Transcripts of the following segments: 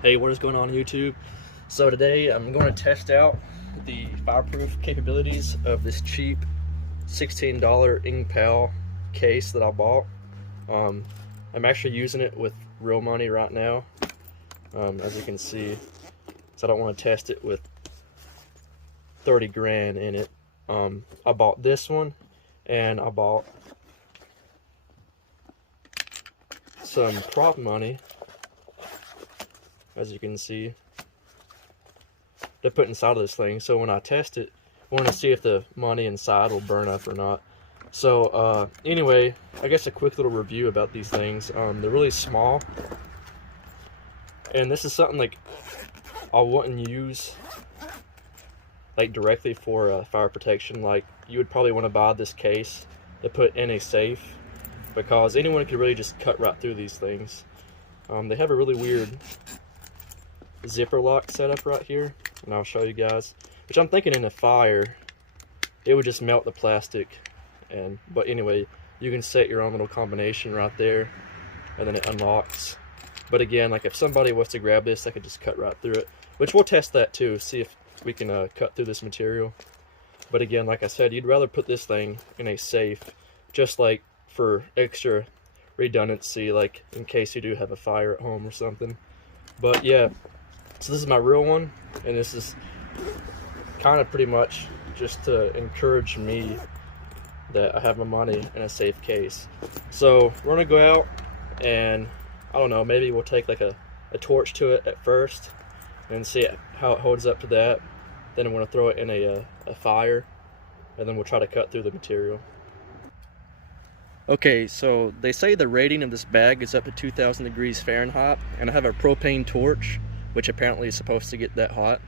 Hey, what is going on YouTube? So today I'm going to test out the fireproof capabilities of this cheap $16 EngPow case that I bought. I'm actually using it with real money right now, as you can see. So I don't want to test it with 30 grand in it. I bought this one, and I bought some prop money, as you can see, to put inside of this thing. So when I test it, I want to see if the money inside will burn up or not. So anyway, I guess a quick little review about these things. They're really small, and this is something like I wouldn't use like directly for fire protection. Like, you would probably want to buy this case to put in a safe, because anyone could really just cut right through these things. They have a really weird zipper lock setup right here, and I'll show you guys, which I'm thinking in a fire it would just melt the plastic. But anyway, you can set your own little combination right there, and then it unlocks. But again, like if somebody was to grab this, they could just cut right through it, which we'll test that too, see if we can cut through this material. But again, like I said, you'd rather put this thing in a safe, just like for extra redundancy, like in case you do have a fire at home or something. But yeah, so this is my real one, and this is kind of pretty much just to encourage me that I have my money in a safe case. So we're gonna go out, and I don't know, maybe we'll take like a torch to it at first and see how it holds up to that. Then I'm gonna throw it in a fire, and then we'll try to cut through the material. Okay, so they say the rating of this bag is up to 2,000 degrees Fahrenheit, and I have a propane torch, which apparently is supposed to get that hot.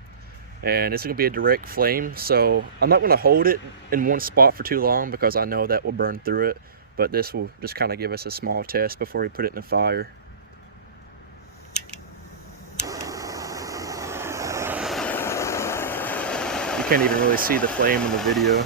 And it's gonna be a direct flame, so I'm not gonna hold it in one spot for too long, because I know that will burn through it. But this will just kind of give us a small test before we put it in the fire. You can't even really see the flame in the video.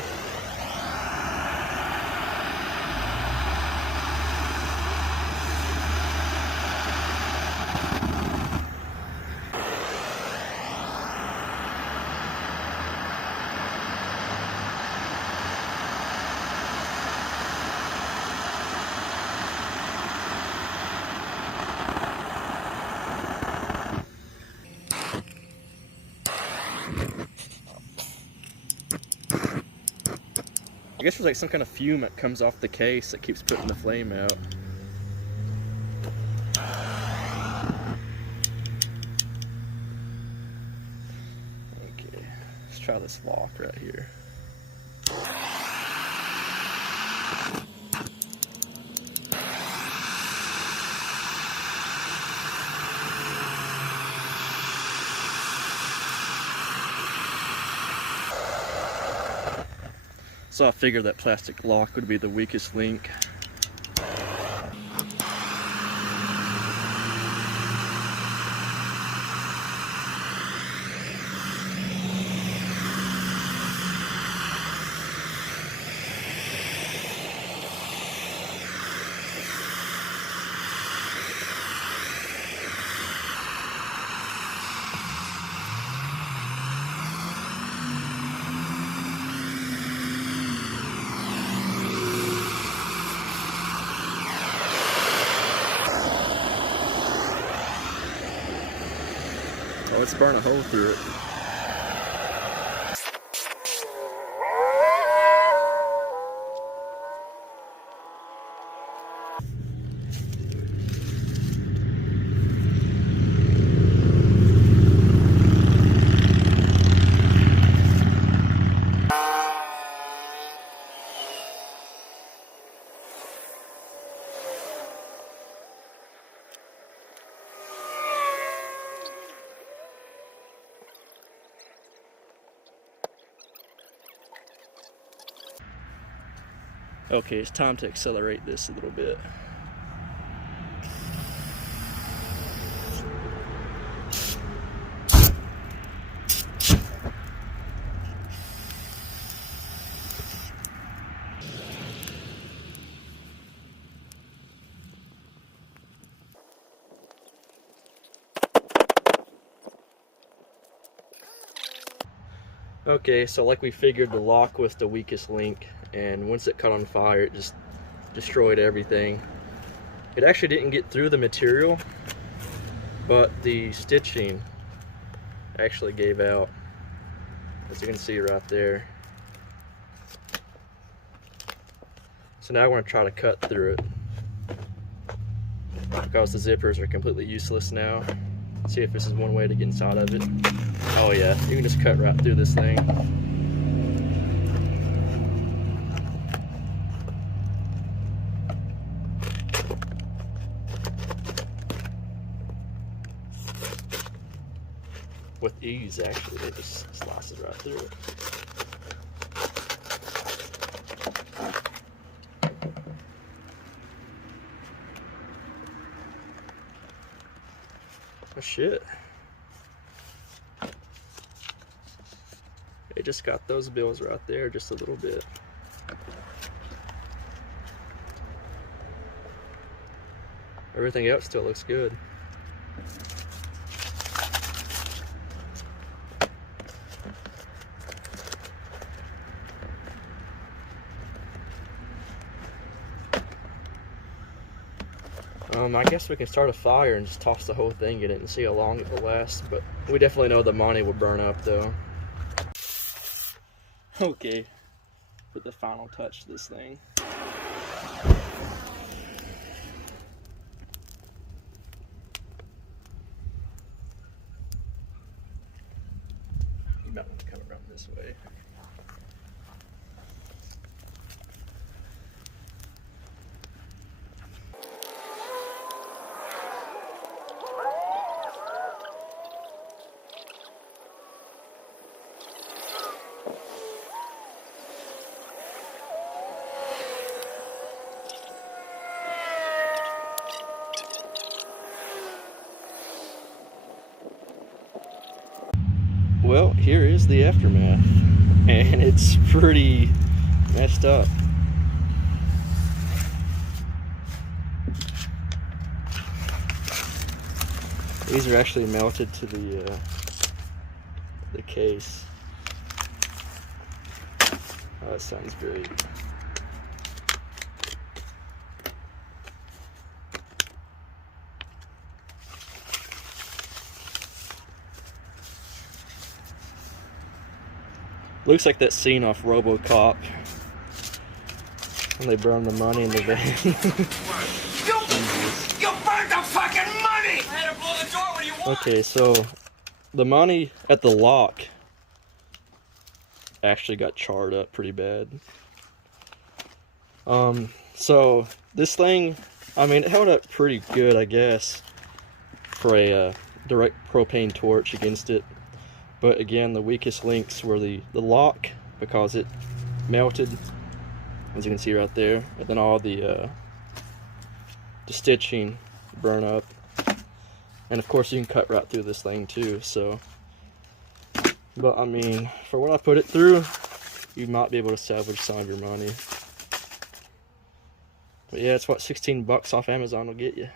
I guess there's like some kind of fume that comes off the case that keeps putting the flame out. Okay, let's try this lock right here. So I figured that plastic lock would be the weakest link. Oh, let's burn a hole through it. Okay, it's time to accelerate this a little bit. Okay, so like we figured, the lock was the weakest link, and once it caught on fire, it just destroyed everything. It actually didn't get through the material, but the stitching actually gave out, as you can see right there. So now we're going to try to cut through it, because the zippers are completely useless now. See if this is one way to get inside of it. Oh yeah, you can just cut right through this thing. With ease, actually, they just slice it right through it. Oh shit. It just got those bills right there just a little bit. Everything else still looks good. I guess we can start a fire and just toss the whole thing in it and see how long it will last, but we definitely know the money will burn up though. Okay, put the final touch to this thing. You might want to come around this way. Well, here is the aftermath, and it's pretty messed up. These are actually melted to the case. Oh, that sounds great. Looks like that scene off RoboCop when they burn the money in the van. You burned the fucking money! I had to blow the door. What do you want? Okay, so the money at the lock actually got charred up pretty bad. So this thing, I mean, it held up pretty good, I guess, for a direct propane torch against it. But again, the weakest links were the lock, because it melted, as you can see right there, and then all the stitching burn up, and of course you can cut right through this thing too. So, but I mean, for what I put it through, you might be able to salvage some of your money. But yeah, it's what $16 off Amazon will get you.